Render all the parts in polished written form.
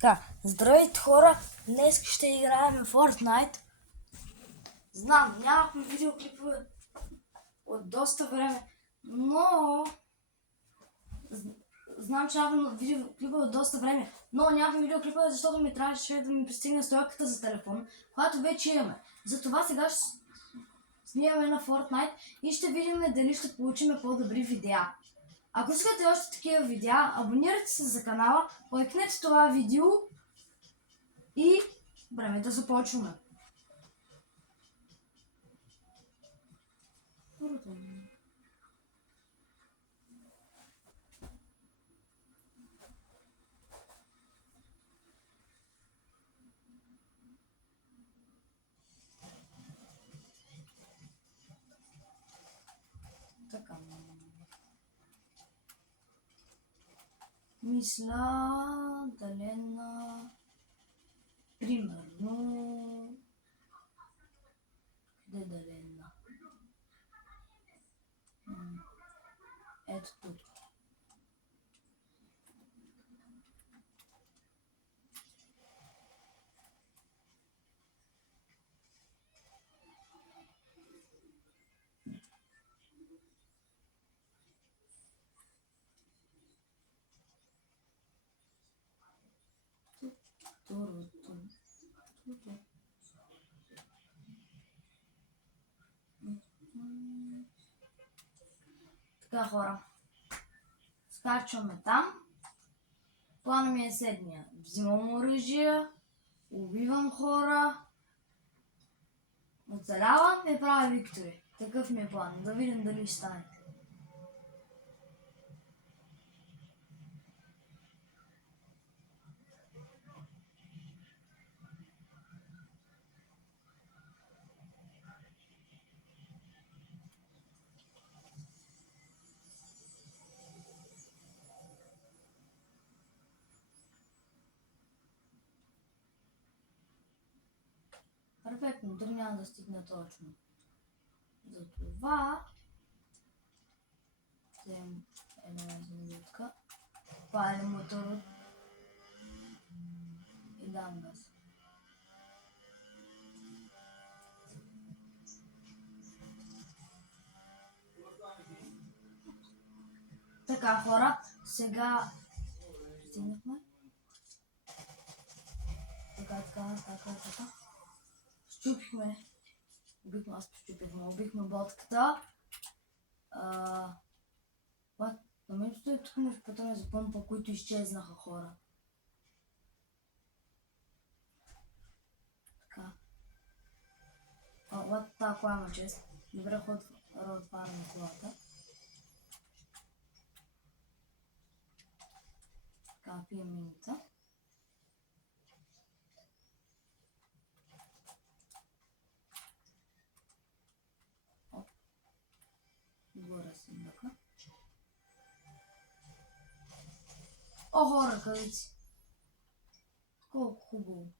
Така, здравейте хора, днес ще играем Fortnite. Знам, нямахме видеоклипове от доста време, но... Знам, че нямахме видеоклипове от доста време, но нямахме видеоклипове, защото ми трябваше да ми пристигне стойката за телефон, която вече имаме. Затова сега ще снимаме на Fortnite и ще видим дали ще получим по-добри видеа. Ако искате още такива видеа, абонирайте се за канала, лайкнете това видео и време да започваме. Така. Мисля Далена. Примерно. Къде Далена? Ето тук. Така, хора, скачваме там. Плана ми е следния: взимам оръжия, убивам хора, оцелявам и правя виктори. Такъв ми е план. Да видим дали ще стане. Перфектно, дори няма да стигна точно. Затова вземем една минутка, палим мотора и дам газ. Така, хора, сега стигнахме. Така. Щупихме. Убихме ботката. На мен стои тук между патрони за помпа, които изчезнаха, хора. Така. Тази кола има чест. Добре, отваряме колата. Така, пием минута. Горе съндъка. О, хора, къдици! Колко хубаво!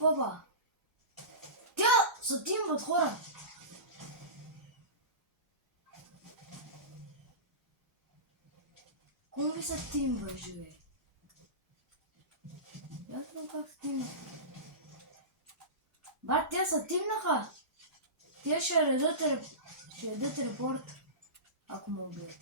Опа! Тя са тимват, хора! Кому ви са тимва, живе? Ясно как са тимва. Брат, те са тимнаха! Те ще редат репорт, ако му убият.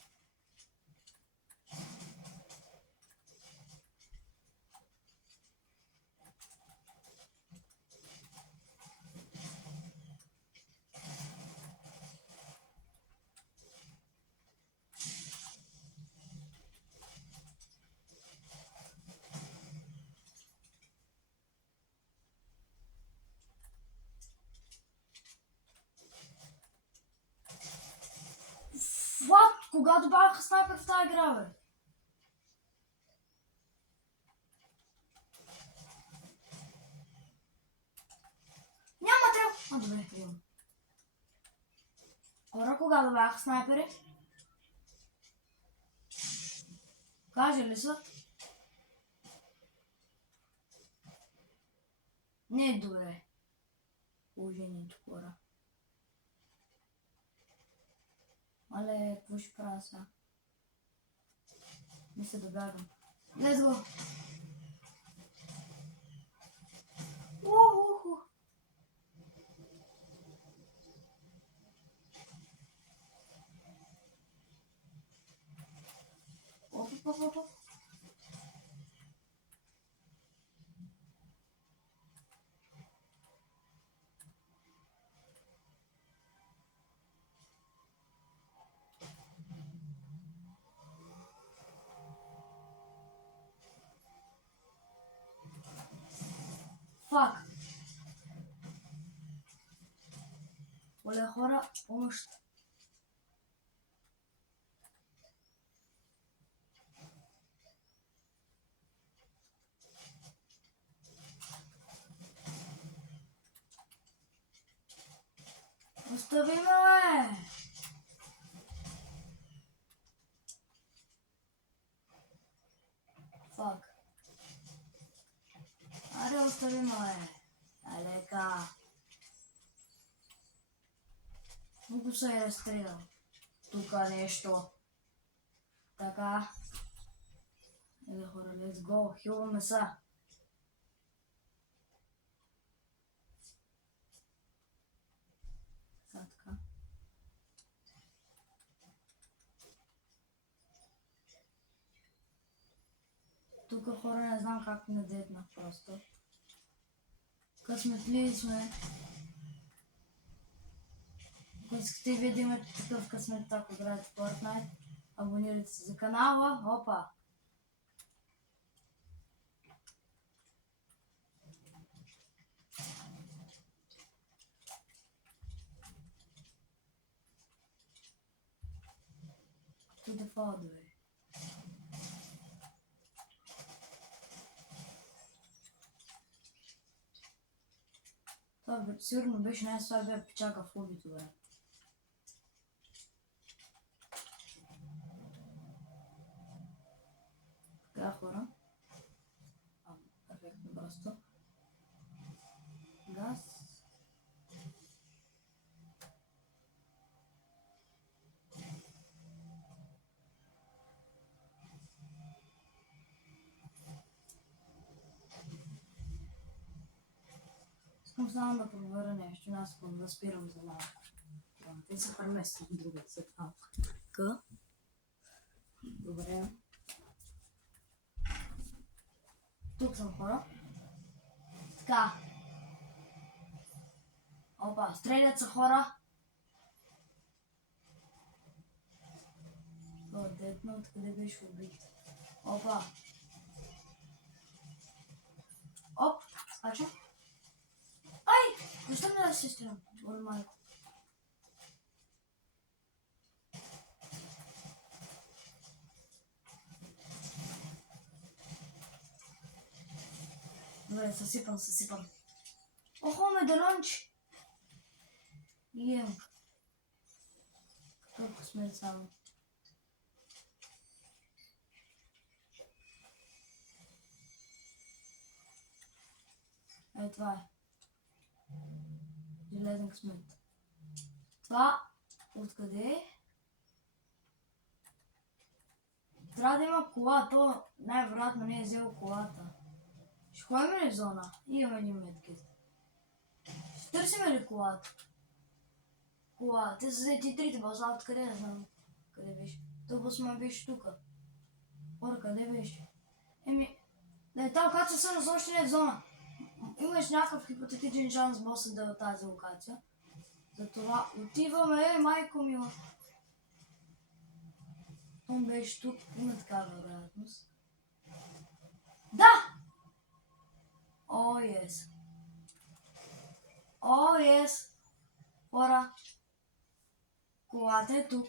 Кога добавяха снайпер в тази игра, бе? Добре, приемам. Хора, кога да бяха снайпери? Каже ли са? Не е добре. Положението, хора. Але, какво ще правя сега? Мисля да бягам. Let's go! Уху! Оп. Фак! Оле, хора, помощ! Остави ме, бе! Фак. Аре, остави ме, бе! Алека! Много се е разстрелял. Тука нещо. Така. Еле, хора, let's go. Хилваме са. Така. Тук хора не знам как ме детнах просто. Късметли сме. Ако искате и вие да имате такъв късмет, ако играете Fortnite, абонирайте се за канала. Опа! To the father. Това сигурно беше най-слабия печака в лобито, бе. Така, хора. Перфектно просто. Газ. Искам само да проверя нещо, аз искам да спирам за малко. Те се преместват в друга цветка. Така. Добре. Тук съм, хора. Така. Опа, стрелят са, хора. Това детно, откъде беше убит. Опа. Оп, скача. Ай! Защо ми да се стрелям? Оле, майко. Добре, съсипам. Охо, медалонче! Ем. Какъв късмет само. Ей, това е. Железен късмет. Това откъде е? Трябва да има кола, то най-вероятно не е взел колата. Ще ходим ли в зона? Имаме един медкит. Ще търсим ли колата? Кола. Те са взети трите база, откъде не знам. Къде беше? То босма беше тука. Хора, къде беше? Еми, да е там, когато са на още не е в зона. Имаш някакъв хипотетичен шанс боса да е от тази локация. Затова отиваме, майко мила. Он беше тук, има такава вероятност. Да! О, ес. О, ес. Хора. Колата е тук.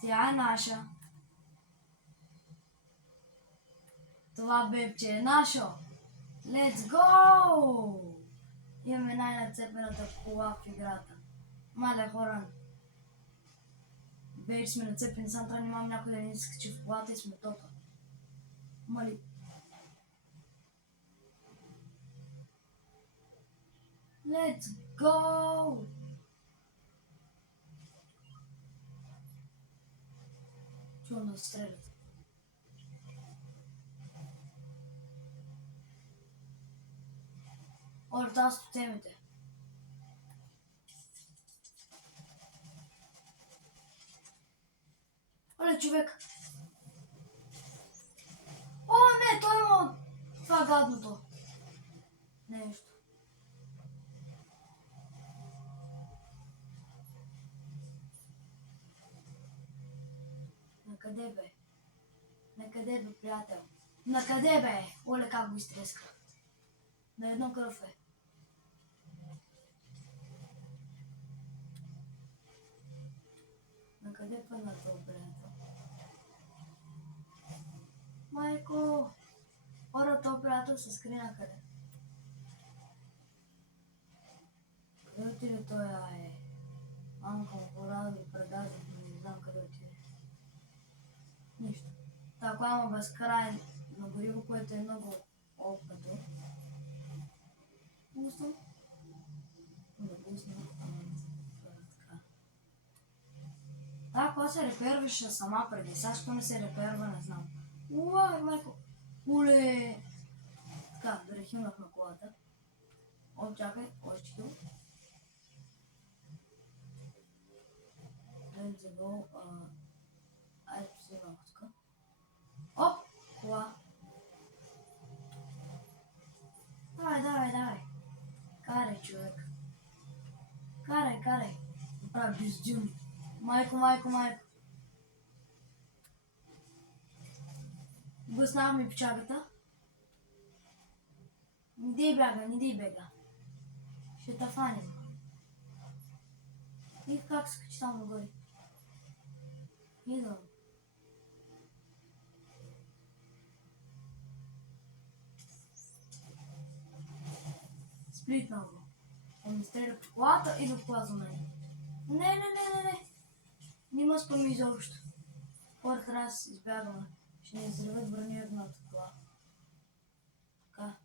Тя е наша. Това бебче е наше. Let's go! Имаме най-нацепената кола в играта. Мале хора, вече сме нацепени, сам трябва нямам някой да ни скачи в колата и сме топа. Мали. Let's go! Чувам да стрелят. Оле, тази с темите. Оле, човек! О, не, той има това гадното. Нещо. Накъде бе? Накъде бе, приятел? Накъде бе? Оле, как го изтреска. На едно кръв е. Накъде пъна това, приятел? Майко! Хора, този приятел се скри накъде. Къде отиде той, Мамка му пора да го предадат, но не знам къде отиде. Нищо. Така има безкрайно гориво, което е много опъто. Пуснам. Да пуснам, това е така. Та кола се реперваше сама преди, сега що не се реперва, не знам. Уай, майко! Уле! Така, да рехилнах на колата. О, чакай, още тук. Let's go. Айде си малко тук. Оп! Кола. Давай. Карай, човек. Карай. Направи бездюн. Майко. Блъснава ми печагата. Не дей бега. Ще те фаним. И как скачи там нагоре? Идвам. Сплитнал го. Он ми стреля по колата и да кола за мен. Не. Нима спами изобщо. Хора, трябва да се избягваме. Ще ни взриват бронираната кола. Така.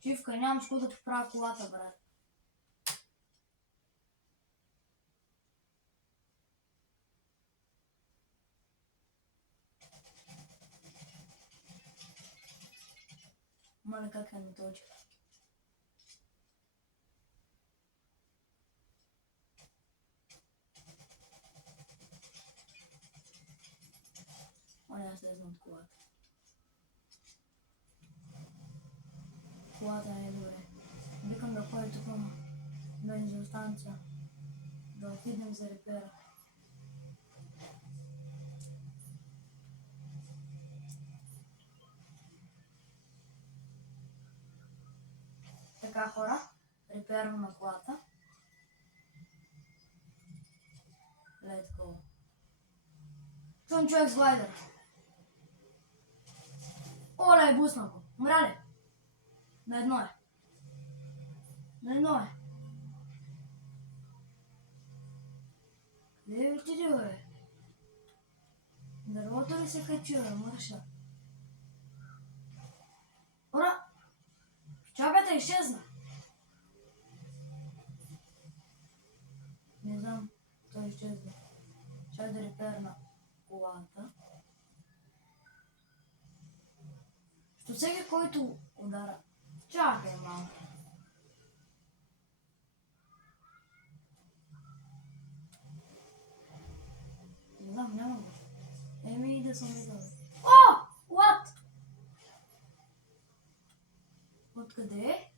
Чивка, нямам що да поправя колата, брат. Мале, как е на точка. Оле, аз слезнам от колата. Колата не е добре. Викам да ходя тук на бензиностанция. Да отидем за репера. Така, хора, репервам на колата. Let's go. Чувам човек с глайдер. Оле, буснал го. Умря ли? На едно е. Къде отиде, бе? Дървото ли се качи, бе? Мърша. Хора! Чакайте, изчезна. Не знам, той изчезна. Чай да реперна колата. Що всеки, който удара. Чакай, малко. Не знам, няма го. Еми да съм видал. О! What? Откъде?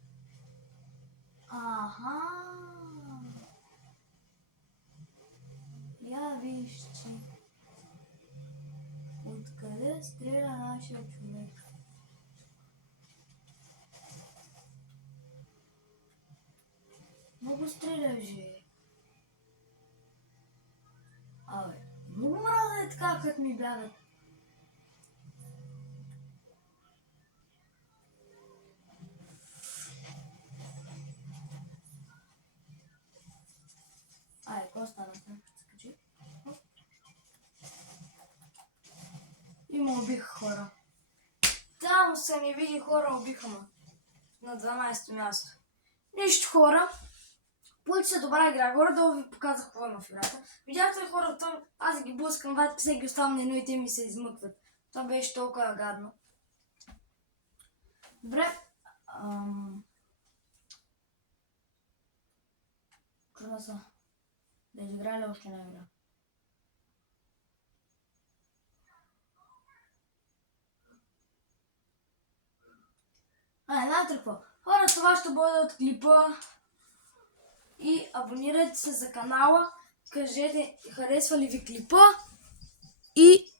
Аха. Я виж, че откъде стреля нашия човек. Много стреля, же. Абе, много мраза е така, като ми бягат. Какво стана? Има убиха хора. Там са ни види хора, убиха ме. На 12-то място. Нищо хора. Полиция добра игра. Горе-долу ви показах какво има в играта. Видяхте ли хора там? Аз ги блъскам, вадите ги оставам на едно и те ми се измъкват. Това беше толкова гадно. Добре. Чудна са. Да изиграли още една игра. Знаете ли какво? Хора, това ще бъде от клипа. И абонирайте се за канала. Кажете, харесва ли ви клипа. И